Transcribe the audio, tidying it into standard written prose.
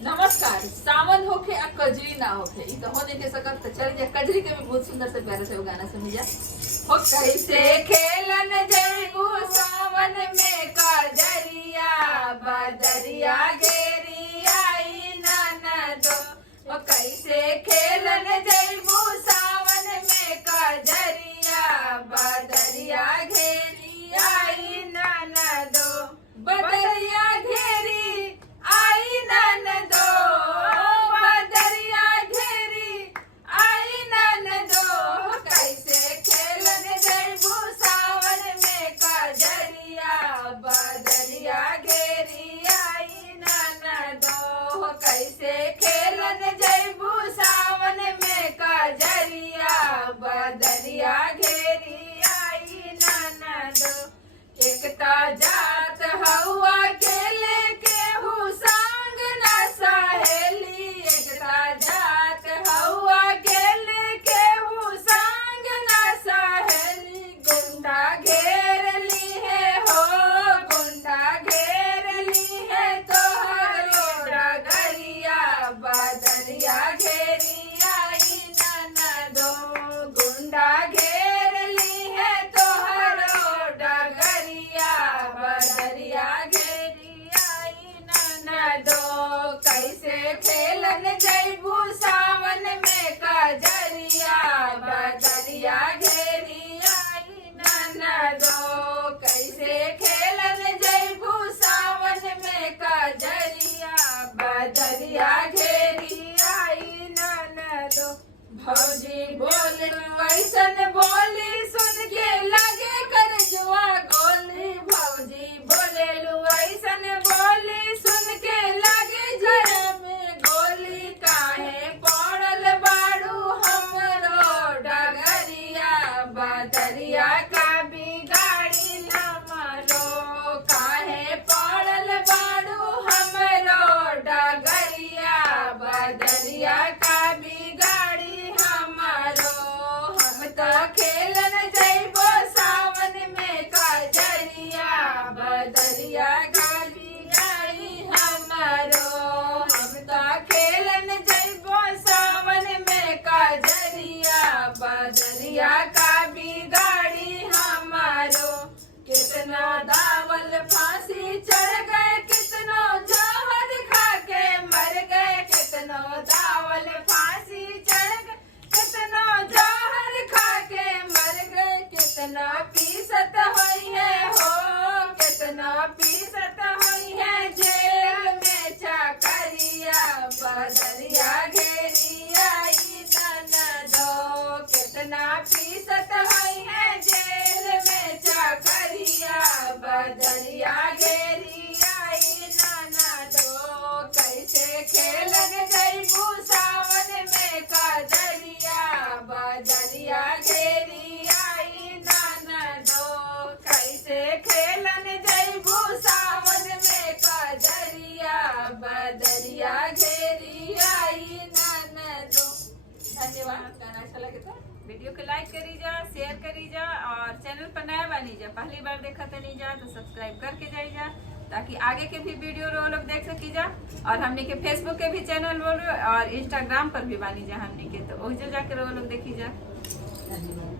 नमस्कार। सावन होके आ कजरी ना होके ई तो हो नहीं के सकत। तो चल जा कजरी के भी बहुत सुंदर से प्यारे से वो गाना सुनी जा। हो कैसे खेलन जइबू सावन में कजरिया बदरिया घेरिया ई ननदो। हो कैसे खेलन जइबू सावन में कजरिया बदरिया घेरिया ई ननदो। बदरिया घेरी आई ननदो बदरिया घेरी आई ननदो। कैसे खेलन जइबू सावन में कजरिया बदरिया घेरी आई ननदो। कैसे खेलन जइबू सावन में कजरिया बदरिया घेरी आई ननदो। एकता जात हवा के लेके हूँ संग न सहेली। एकता जात हवा के लेके हूँ संग न सहेली। गुंडा घेर ली है हो गुंडा घेर ली है तोहरो डगरिया बदरिया घेरी आई ननदो। गुंडा घेर ली है तोहरो डगरिया बदरिया घेरी आई ननदो। कैसे खेलन जइबू सावन में कजरिया बदरिया घेरी आई ननदो। कैसे खेलन जइबू सावन में कजरिया बदरिया घेरी आई ननदो। भौजी बोल वैसन बोली सुन के लगे कर जुआ गोली। भौजी बोले वैसन बोली सुन के लगे जरा में गोली। काहे पड़ल बाड़ू हमरो डगरिया बदरिया का बिगाड़ी हमरो। काहे पड़ल बाड़ू हमरो डगरिया बदरिया का बिगाड़ी हमरो। हम तो खेलन जइबो सावन में कजरिया बदरिया गाली आई हमरो। हम तो खेलन जइबो सावन में कजरिया बदरिया का बिगाड़ी हमरो। कितना दावल फांसी चढ़ गए कितनो जहर खा के मर गए। कितनो दावल फांसी चढ़ गए कितनो जहर खा के मर गए। कितना पीसत हुई है हो कितना पीसत हुई है जेल में चाकरिया बदरिया घेरी आई ननदो। कितना पीसत हुई है जेल में चाकरिया बदरिया घेरी आई ननदो। कैसे खेलन जइबू सावन में कजरिया बदरिया घेरी आई ननदो। कैसे खेलन जइबू सावन में कजरिया बदरिया घेरी आई ननदो। धन्यवाद। गाना अच्छा लगे तो वीडियो को लाइक करी जा, शेयर करी जा और चैनल पर नया बनी जा, पहली बार देखा तो नहीं जा तो सब्सक्राइब करके जाई जा ताकि आगे के भी वीडियो रो लोग देख सकी जा। और हमने के फेसबुक के भी चैनल बोलो और इंस्टाग्राम पर भी बानी जा हमने के, तो वही जाके रो लोग देखी जा। धन्यवाद।